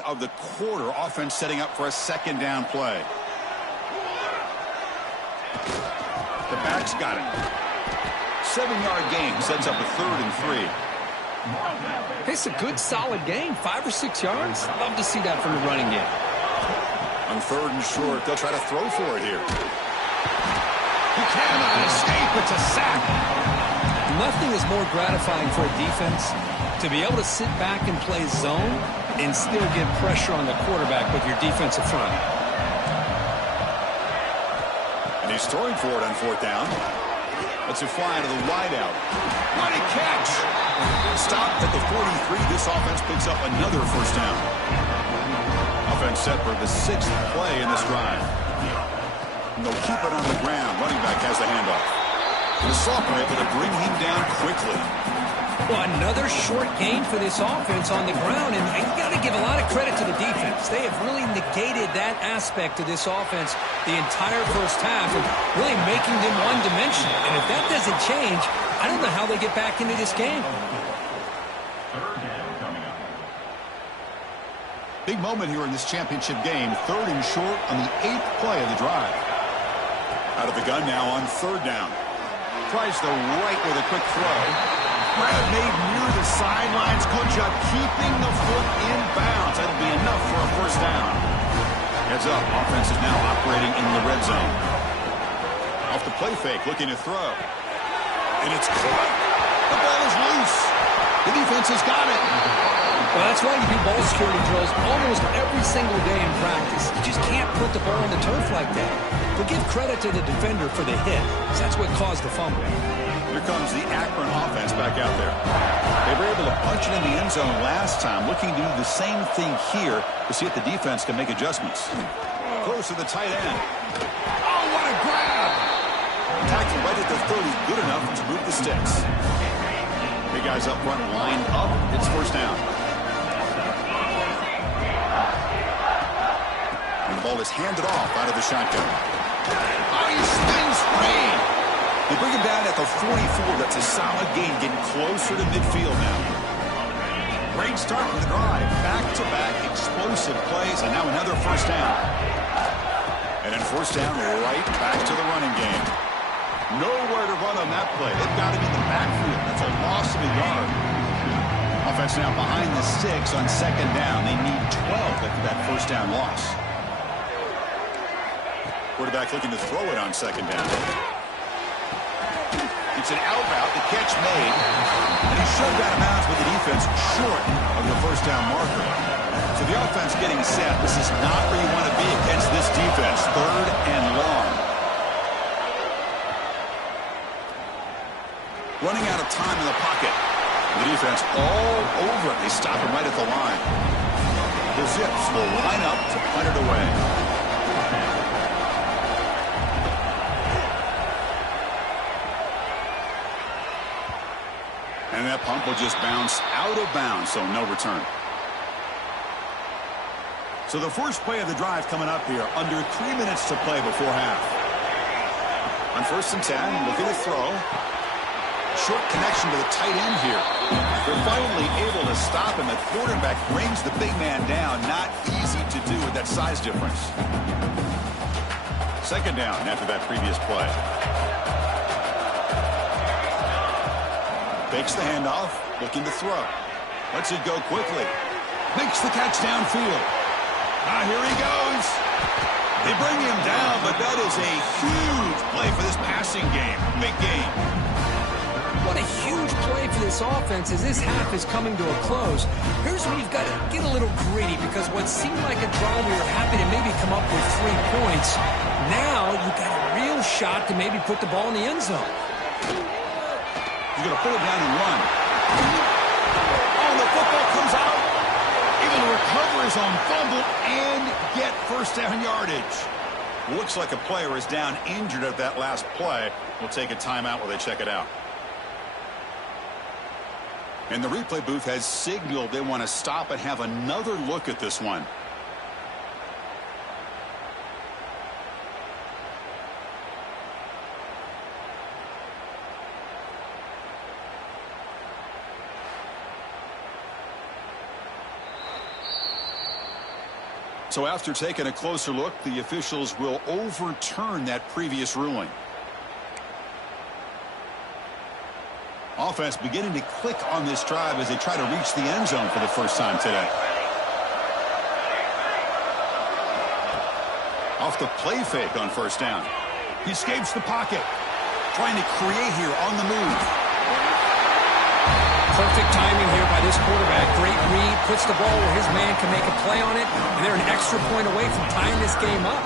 play of the quarter. Offense setting up for a second down play. The back's got it. 7-yard gain sets up a 3rd and 3. It's a good, solid game. 5 or 6 yards. Love to see that from the running game. On 3rd and short, they'll try to throw for it here. He cannot escape. It's a sack. Nothing is more gratifying for a defense to be able to sit back and play zone and still get pressure on the quarterback with your defensive front. And he's throwing for it on 4th down. Lets it fly to the wideout. What a catch! Stopped at the 43. This offense picks up another 1st down. Offense set for the 6th play in this drive. And they'll keep it on the ground. Running back has the handoff. The sophomore able to bring him down quickly. Well, another short gain for this offense on the ground, and you got to give a lot of credit to the defense. They have really negated that aspect of this offense the entire first half, and really making them one-dimensional. And if that doesn't change, I don't know how they get back into this game. Big moment here in this championship game. 3rd and short on the 8th play of the drive. Out of the gun now on 3rd down. Tries the right with a quick throw. Grab made near the sidelines. Good job keeping the foot in bounds. That'll be enough for a 1st down. Heads up. Offense is now operating in the red zone. Off the play fake, looking to throw. And it's caught. The ball is loose. The defense has got it. Well, that's why you do ball security drills almost every single day in practice. You just can't put the ball on the turf like that. But give credit to the defender for the hit, because that's what caused the fumble. Here comes the Akron offense back out there. They were able to punch it in the end zone last time, looking to do the same thing here to see if the defense can make adjustments. Close to the tight end. Oh, what a grab! Tackle right at the 30, good enough to move the sticks. Big guys up front, lined up. It's 1st down. And the ball is handed off out of the shotgun. Oh, he spins free! They bring him down at the 44. That's a solid gain, getting closer to midfield now. Great start for the drive. Back-to-back explosive plays, and now another 1st down. And then 1st down, right back to the running game. Nowhere to run on that play. They've got to be in the backfield. That's a loss of a yard. Offense now behind the 6 on 2nd down. They need 12 after that 1st down loss. Quarterback looking to throw it on 2nd down. It's an out route, the catch made, and he's shoved out of bounds with the defense short of the 1st down marker. So the offense getting set. This is not where you want to be against this defense. 3rd and long. Running out of time in the pocket. The defense all over it. They stop him right at the line. The Zips will line up to punt it away. And that punt will just bounce out of bounds, so no return. So the first play of the drive coming up here, under 3 minutes to play before half. On 1st and 10, looking to throw. Short connection to the tight end here. They're finally able to stop him. The quarterback brings the big man down. Not easy to do with that size difference. 2nd down after that previous play. Fakes the handoff, looking to throw. Lets it go quickly. Makes the catch downfield. Here he goes. They bring him down, but that is a huge play for this passing game. Big game. What a huge play for this offense as this half is coming to a close. Here's where you've got to get a little greedy, because what seemed like a drive we were happy to maybe come up with 3 points, now you've got a real shot to maybe put the ball in the end zone. He's going to pull it down and run. Oh, the football comes out. Able to recover his own fumble and get 1st down yardage. Looks like a player is down injured at that last play. We'll take a timeout while they check it out. And the replay booth has signaled they want to stop and have another look at this one. So after taking a closer look, the officials will overturn that previous ruling. Offense beginning to click on this drive as they try to reach the end zone for the first time today. Off the play fake on first down. He escapes the pocket. Trying to create here on the move. Perfect timing here by this quarterback. Great read, puts the ball where his man can make a play on it, and they're an extra point away from tying this game up.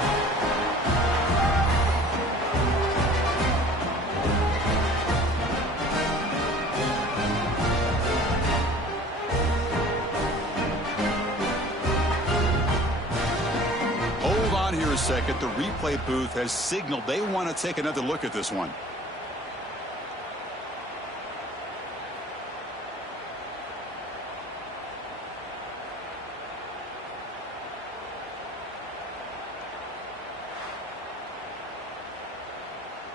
Hold on here a second. The replay booth has signaled they want to take another look at this one.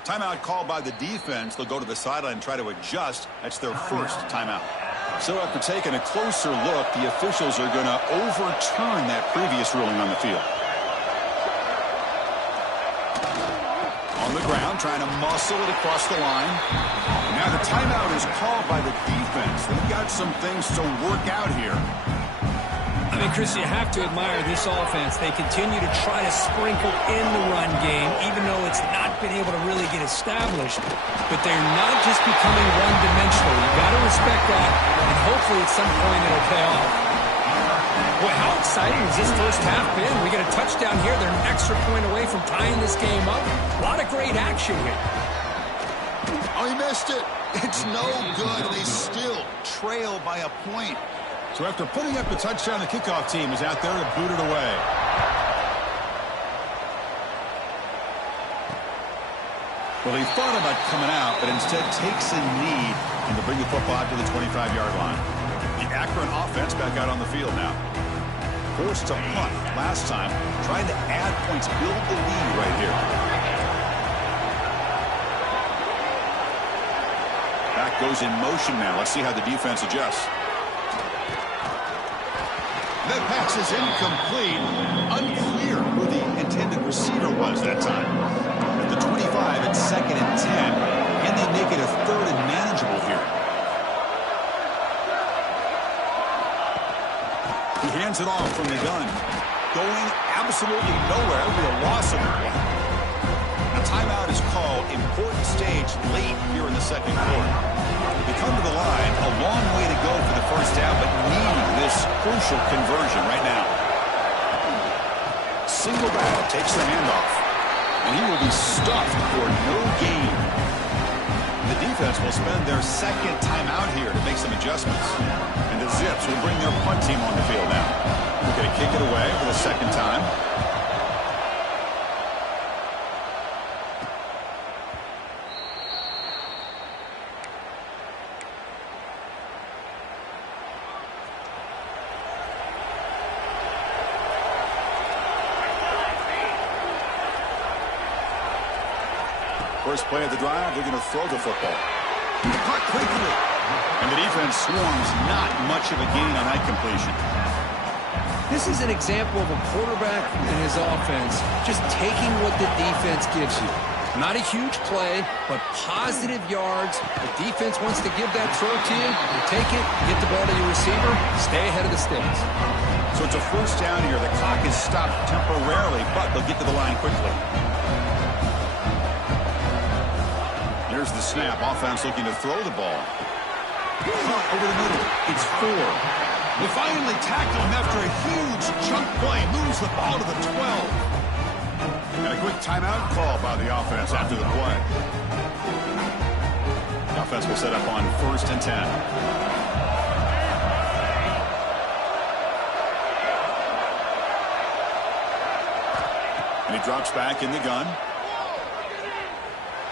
Timeout called by the defense. They'll go to the sideline and try to adjust. That's their first timeout. So after taking a closer look, the officials are going to overturn that previous ruling on the field. On the ground, trying to muscle it across the line. Now the timeout is called by the defense. They've got some things to work out here. I mean, Chris, you have to admire this offense. They continue to try to sprinkle in the run game, even though it's not been able to really get established. But they're not just becoming one-dimensional. You've got to respect that, and hopefully at some point it'll pay off. Boy, how exciting has this first half been? We get a touchdown here. They're an extra point away from tying this game up. A lot of great action here. Oh, he missed it. It's no good. They still trail by a point. So after putting up the touchdown, the kickoff team is out there to boot it away. Well, he thought about coming out, but instead takes a knee and to bring the football out to the 25-yard line. The AKRON offense back out on the field now. Forced to punt last time, trying to add points, build the lead right here. Back goes in motion now. Let's see how the defense adjusts. That pass is incomplete. Unclear who the intended receiver was that time. At the 25, it's 2nd and 10. Can they make it a 3rd and manageable here? He hands it off from the gun. Going absolutely nowhere with a loss of the play. A timeout is called. Important stage late here in the second quarter. They come to the line, a long way to go for the first down, but need this crucial conversion right now. Single back takes the handoff, and he will be stuffed for no gain. The defense will spend their second timeout here to make some adjustments. And the Zips will bring their punt team on the field now. They're going to kick it away for the second time. First play of the drive, they're going to throw the football. Caught quickly. And the defense swarms, not much of a gain on that completion. This is an example of a quarterback and his offense just taking what the defense gives you. Not a huge play, but positive yards. The defense wants to give that throw to you. You take it, get the ball to your receiver, stay ahead of the sticks. So it's a first down here. The clock is stopped temporarily, but they'll get to the line quickly. Here's the snap. Offense looking to throw the ball. Caught over the middle. It's 4. They finally tackle him after a huge chunk play. Moves the ball to the 12. And a quick timeout call by the offense after the play. The offense will set up on 1st and 10. And he drops back in the gun.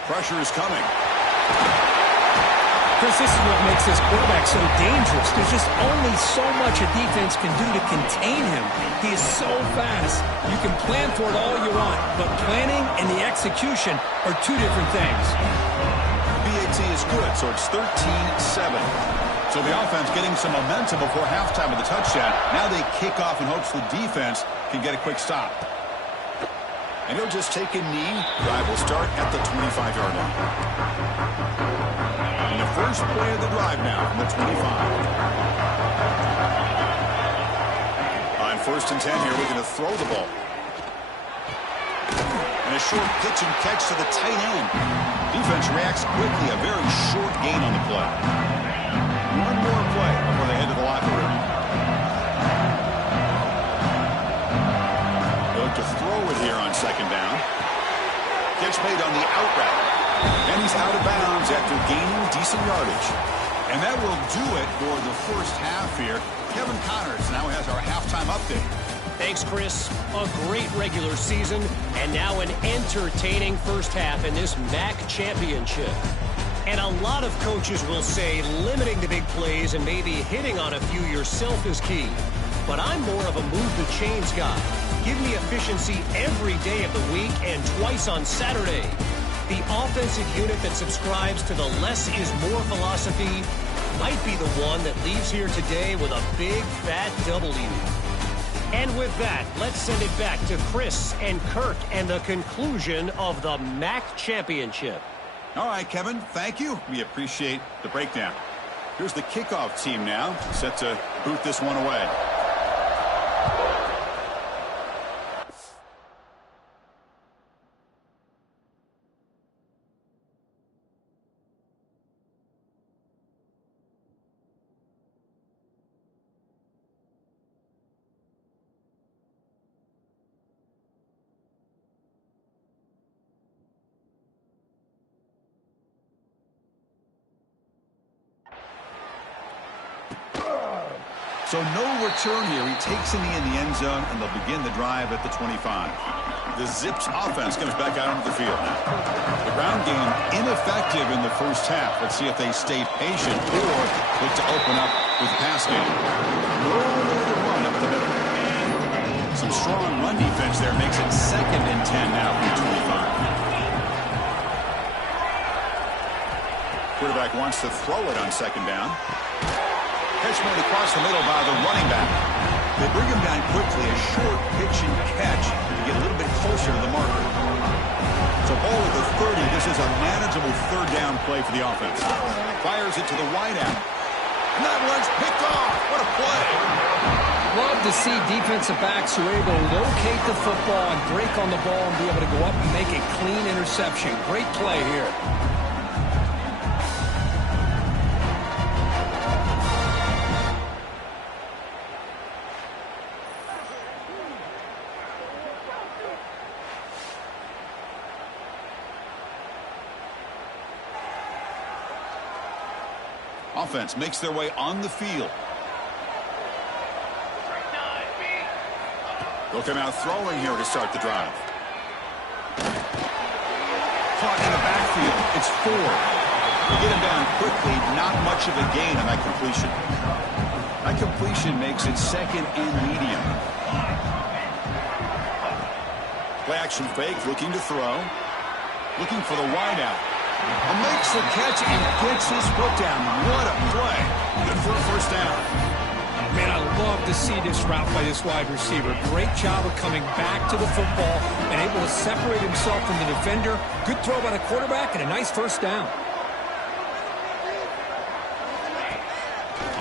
Pressure is coming. Chris, this is what makes this quarterback so dangerous. There's just only so much a defense can do to contain him. He is so fast. You can plan for it all you want, but planning and the execution are 2 different things. BAT is good, so it's 13-7. So the offense getting some momentum before halftime with the touchdown. Now they kick off in hopes the defense can get a quick stop. And he'll just take a knee. Drive will start at the 25-yard line. And the first play of the drive now from the 25. On 1st and 10 here, we're going to throw the ball. And a short pitch and catch to the tight end. Defense reacts quickly. A very short gain on the play. One more play before they head to the locker room. They look to throw it here on 2nd down. Catch made on the out route. And he's out of bounds after gaining decent yardage. And that will do it for the first half here. Kevin Connors now has our halftime update. Thanks, Chris. A great regular season, and now an entertaining first half in this MAC championship. And a lot of coaches will say limiting the big plays and maybe hitting on a few yourself is key. But I'm more of a move the chains guy. Give me efficiency every day of the week and twice on Saturday. The offensive unit that subscribes to the less is more philosophy might be the one that leaves here today with a big fat W. And with that, let's send it back to Chris and Kirk and the conclusion of the MAC championship. All right, Kevin, thank you. We appreciate the breakdown. Here's the kickoff team now, set to boot this one away. So no return here. He takes a knee in the end zone, and they'll begin the drive at the 25. The Zips offense comes back out onto the field now. The ground game ineffective in the first half. Let's see if they stay patient or look to open up with the pass game. No run up the middle. Some strong run defense there makes it 2nd and 10 now from the 25. Quarterback wants to throw it on 2nd down. Catch made across the middle by the running back. They bring him down quickly, a short pitch and catch to get a little bit closer to the marker. So ball at the 30. This is a manageable 3rd down play for the offense. Fires it to the wideout. And that one's picked off. What a play. Love to see defensive backs who are able to locate the football and break on the ball and be able to go up and make a clean interception. Great play here. Offense makes their way on the field. They'll come out throwing here to start the drive. Caught in the backfield. It's 4. They get him down quickly. Not much of a gain on that completion. That completion makes it 2nd and medium. Play action fake, looking to throw. Looking for the wideout. Makes the catch and gets his foot down. What a play. Good for a 1st down. Man, I love to see this route by this wide receiver. Great job of coming back to the football and able to separate himself from the defender. Good throw by the quarterback and a nice 1st down.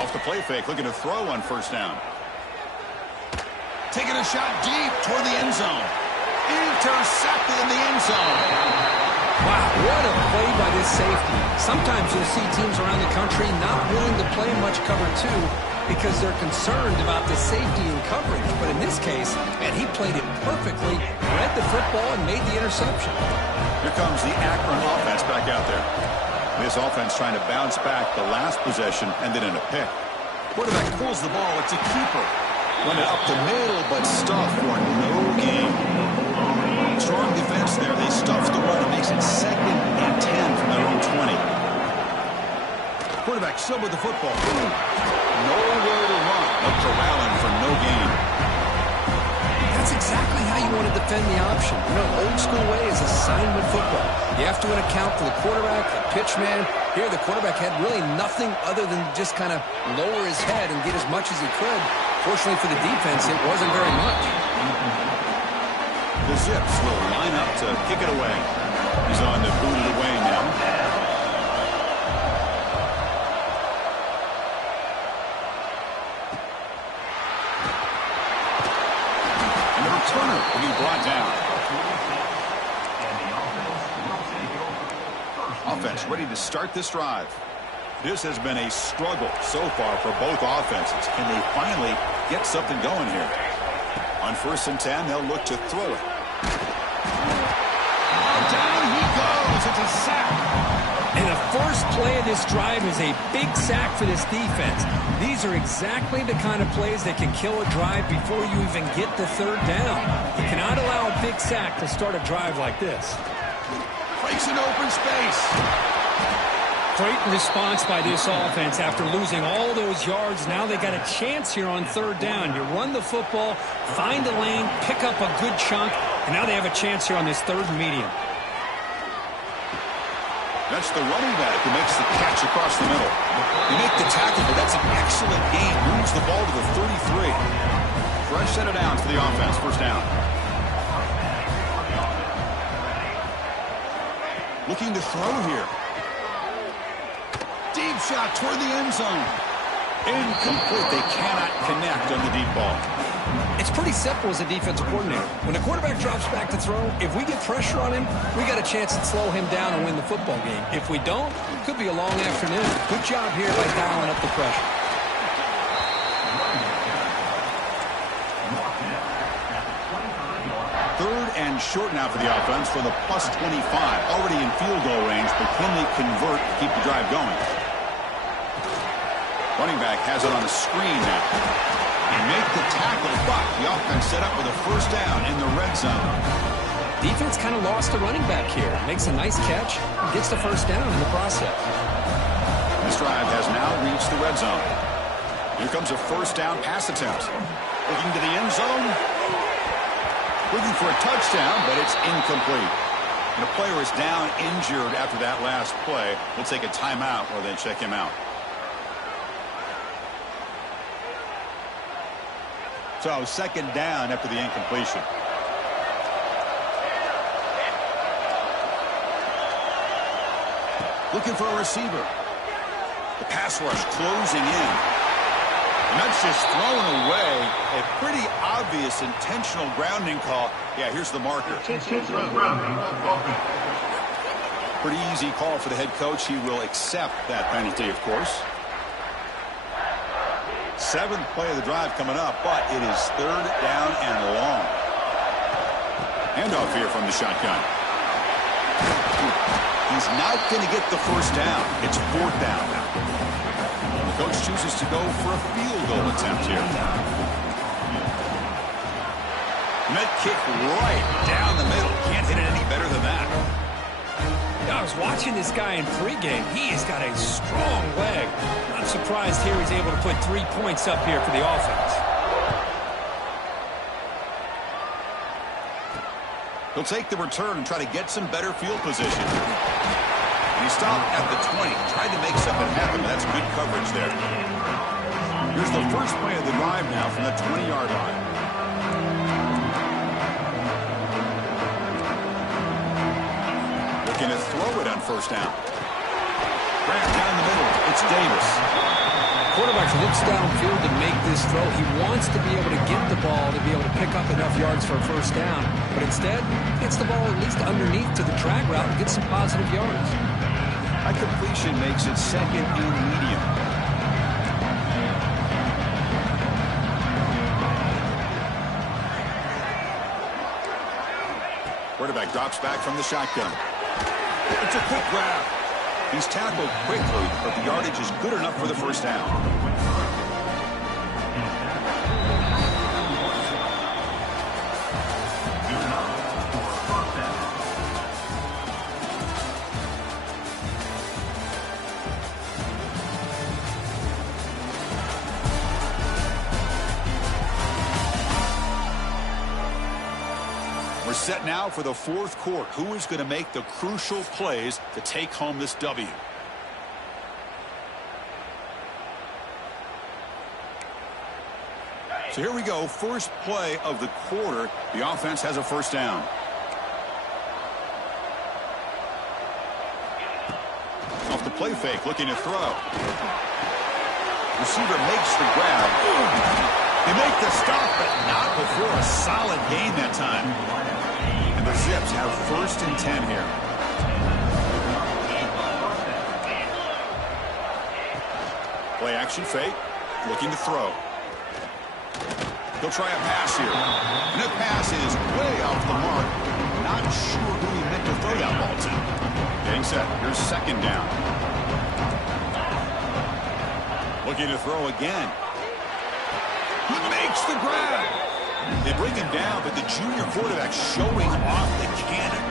Off the play fake, looking to throw on 1st down. Taking a shot deep toward the end zone. Intercepted in the end zone. Wow, what a play by this safety. Sometimes you'll see teams around the country not willing to play much cover 2 because they're concerned about the safety and coverage. But in this case, man, he played it perfectly, read the football, and made the interception. Here comes the AKRON offense back out there. This offense trying to bounce back the last possession, ended in a pick. Quarterback pulls the ball. It's a keeper. Run it up the middle, but stuffed for no gain. Strong defense there. They stuffed the run. It makes it 2nd and 10 from their own 20. Quarterback still with the football. Nowhere to run. Up to Allen for no gain. That's exactly how you want to defend the option. You know, old school way is assignment football. You have to account for the quarterback, the pitch man. Here, the quarterback had really nothing other than just kind of lower his head and get as much as he could. Fortunately for the defense, it wasn't very much. The Zips will line up to kick it away. He's on to boot it away now. And the returner will be brought down. Offense ready to start this drive. This has been a struggle so far for both offenses. Can they finally get something going here? On 1st and 10, they'll look to throw it. Down he goes. It's a sack. And the first play of this drive is a big sack for this defense. These are exactly the kind of plays that can kill a drive before you even get the 3rd down. You cannot allow a big sack to start a drive like this. Breaks an open space. Great response by this offense after losing all those yards. Now they got a chance here on 3rd down. You run the football, find a lane, pick up a good chunk, and now they have a chance here on this 3rd and medium. That's the running back who makes the catch across the middle. You make the tackle, but that's an excellent gain. Moves the ball to the 33. Fresh set of downs for the offense. 1st down. Looking to throw here. Deep shot toward the end zone. Incomplete. They cannot connect on the deep ball. It's pretty simple as a defensive coordinator. When the quarterback drops back to throw, if we get pressure on him, we got a chance to slow him down and win the football game. If we don't, it could be a long afternoon. Good job here by dialing up the pressure. Third and short now for the offense from the +25. Already in field goal range, but can they convert to keep the drive going? Running back has it on the screen now. And make the tackle, but the offense set up with a 1st down in the red zone. Defense kind of lost a running back here. Makes a nice catch and gets the 1st down in the process. This drive has now reached the red zone. Here comes a 1st down pass attempt. Looking to the end zone. Looking for a touchdown, but it's incomplete. And a player is down injured after that last play. We'll take a timeout or then check him out. So 2nd down after the incompletion. Looking for a receiver. The pass rush closing in. And that's just thrown away. A pretty obvious intentional grounding call. Yeah, here's the marker. Pretty easy call for the head coach. He will accept that penalty, of course. 7th play of the drive coming up, but it is 3rd down and long. Handoff here from the shotgun. He's not going to get the 1st down. It's 4th down now. The coach chooses to go for a field goal attempt here. Net kick right down the middle. Can't hit it any better than that. I was watching this guy in pregame. He has got a strong leg. Not surprised here he's able to put 3 points up here for the offense. He'll take the return and try to get some better field position. And he stopped at the 20. Tried to make something happen, but that's good coverage there. Here's the first play of the drive now from the 20-yard line. Looking to throw it on 1st down. Grab down the middle. It's Davis. Quarterback looks downfield to make this throw. He wants to be able to get the ball to be able to pick up enough yards for a 1st down. But instead, gets the ball at least underneath to the drag route and gets some positive yards. A completion makes it 2nd and medium. Quarterback drops back from the shotgun. It's a quick grab. He's tackled quickly, but the yardage is good enough for the 1st down. We're set now for the fourth quarter. Who is going to make the crucial plays to take home this W? So here we go. First play of the quarter. The offense has a first down. Off the play fake, looking to throw. Receiver makes the grab. They make the stop, but not before a solid gain that time. And the Zips have first and 10 here. Play action fake, looking to throw. He'll try a pass here. And that pass is way off the mark. Not sure who he meant to throw that ball to. Getting set. Here's second down. Looking to throw again. He makes the grab. They bring him down, but the junior quarterback showing off the cannon.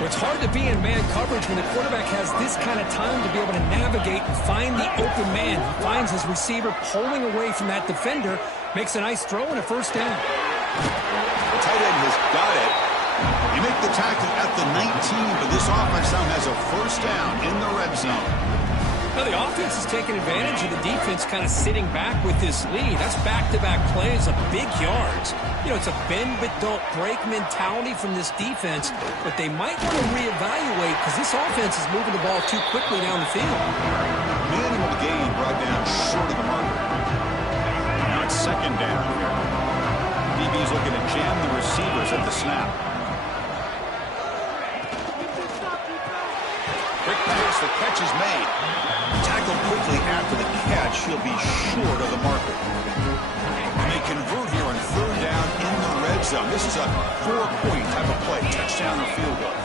Well, it's hard to be in man coverage when the quarterback has this kind of time to be able to navigate and find the open man. He finds his receiver pulling away from that defender, makes a nice throw and a first down. The tight end has got it. They make the tackle at the 19, but this offense now has a first down in the red zone. Now the offense is taking advantage of the defense kind of sitting back with this lead. That's back-to-back plays of big yards. You know, it's a bend but don't break mentality from this defense, but they might want to reevaluate because this offense is moving the ball too quickly down the field. Minimal gain brought down short of the marker. Now it's second down here. DB's looking to jam the receivers at the snap. Quick pass, the catch is made. Tackled quickly after the catch. He'll be short of the marker. And they convert here on third down in the red zone. This is a 4-point type of play, touchdown or field goal.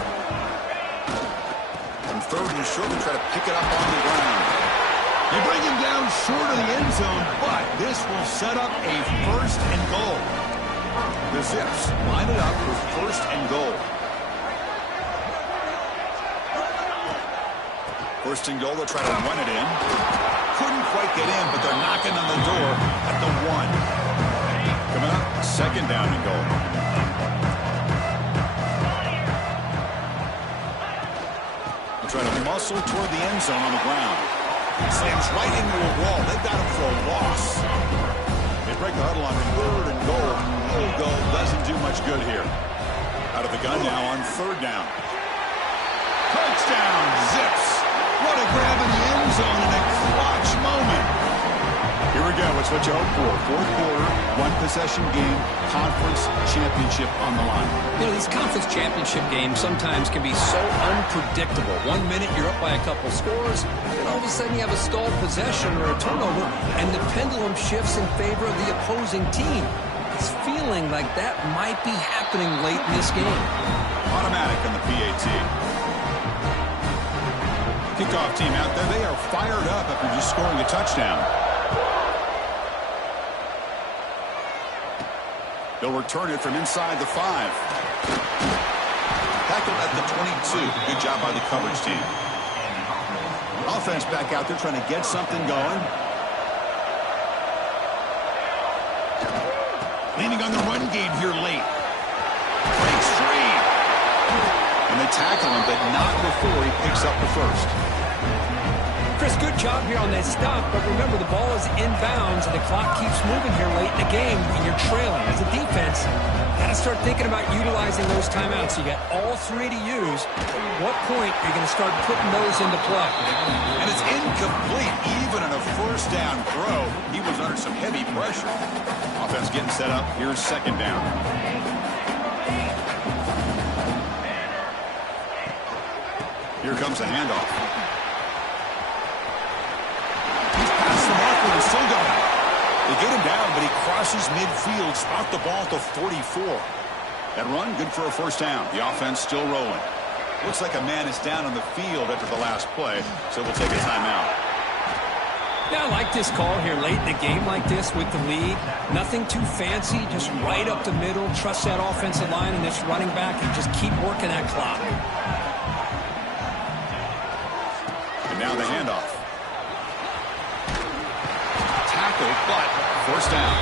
On third and short, they try to pick it up on the ground. They bring him down short of the end zone, but this will set up a first and goal. The Zips line it up with first and goal. First and goal, they'll try to run it in. Couldn't quite get in, but they're knocking on the door at the 1. Coming up, second down and goal. They'll try to muscle toward the end zone on the ground. Slams right into a wall. They've got him for a loss. They break the huddle on third and goal. Field goal doesn't do much good here. Out of the gun now on third down. Touchdown, Zips. What a grab in the end zone in a clutch moment. Here we go. It's what you hope for. Fourth quarter, one-possession game, conference championship on the line. You know, these conference championship games sometimes can be so unpredictable. 1 minute you're up by a couple scores, and all of a sudden you have a stalled possession or a turnover, and the pendulum shifts in favor of the opposing team. It's feeling like that might be happening late in this game. Automatic on the PAT. Kickoff team out there. They are fired up after just scoring a touchdown. They'll return it from inside the 5. Tackled at the 22. Good job by the coverage team. Offense back out there trying to get something going. Leaning on the run game here late. Breaks free. And they tackle him, but not before he picks up the first. Chris, good job here on that stop, but remember the ball is inbounds and the clock keeps moving here late in the game and you're trailing. As a defense, got to start thinking about utilizing those timeouts. You got all 3 to use. At what point are you going to start putting those into play? And it's incomplete, even in a first down throw. He was under some heavy pressure. Offense getting set up. Here's second down. Here comes the handoff. He's still going. They get him down, but he crosses midfield, spot the ball to 44. That run, good for a first down. The offense still rolling. Looks like a man is down on the field after the last play, so we'll take a timeout. Yeah, I like this call here late in the game like this with the lead. Nothing too fancy, just right up the middle. Trust that offensive line and this running back and just keep working that clock. And now the handoff. But first down.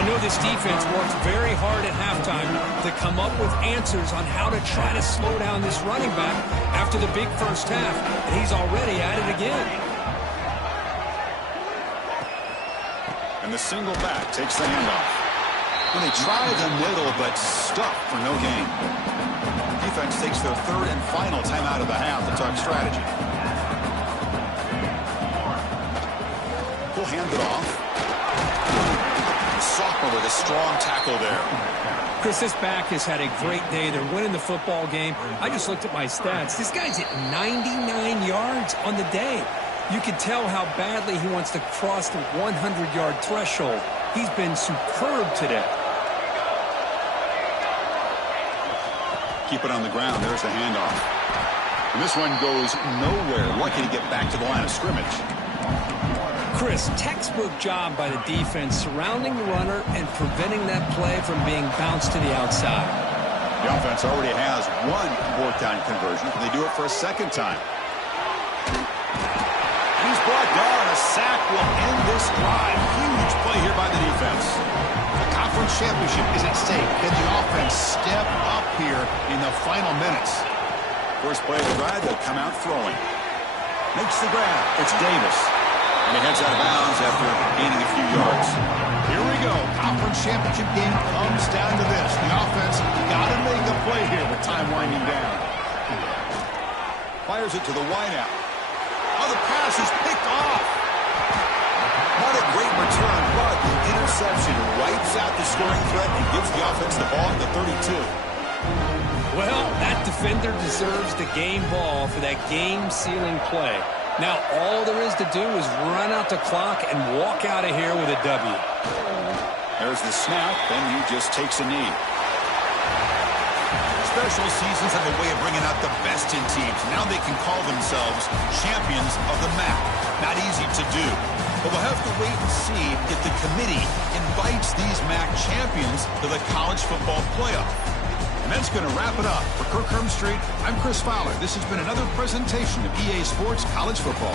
I know this defense worked very hard at halftime to come up with answers on how to try to slow down this running back after the big first half, and he's already at it again. And the single back takes the handoff. When they try the middle, but stuck for no gain. Defense takes their third and final timeout of the half to talk strategy. We'll hand it off. Sophomore with a strong tackle there. Chris, this back has had a great day. They're winning the football game. I just looked at my stats. This guy's at 99 yards on the day. You can tell how badly he wants to cross the 100-yard threshold. He's been superb today. Keep it on the ground. There's the handoff. And this one goes nowhere. Lucky to get back to the line of scrimmage. Chris, textbook job by the defense surrounding the runner and preventing that play from being bounced to the outside. The offense already has one fourth down conversion. They do it for a second time. And he's brought down. A sack will end this drive. Huge play here by the defense. The conference championship is at stake. Can the offense step up here in the final minutes? First play of the drive, they'll come out throwing. Makes the grab. It's Davis. And he heads out of bounds after gaining a few yards. Here we go. Conference championship game comes down to this. The offense got to make a play here with time winding down. Fires it to the wideout. Oh, the pass is picked off. Not a great return, but the interception wipes out the scoring threat and gives the offense the ball at the 32. Well, that defender deserves the game ball for that game-sealing play. Now, all there is to do is run out the clock and walk out of here with a W. There's the snap, then he just takes a knee. Special seasons have a way of bringing out the best in teams. Now they can call themselves champions of the MAC. Not easy to do. But we'll have to wait and see if the committee invites these MAC champions to the college football playoff. And that's going to wrap it up. For Kirk Street, I'm Chris Fowler. This has been another presentation of EA Sports College Football.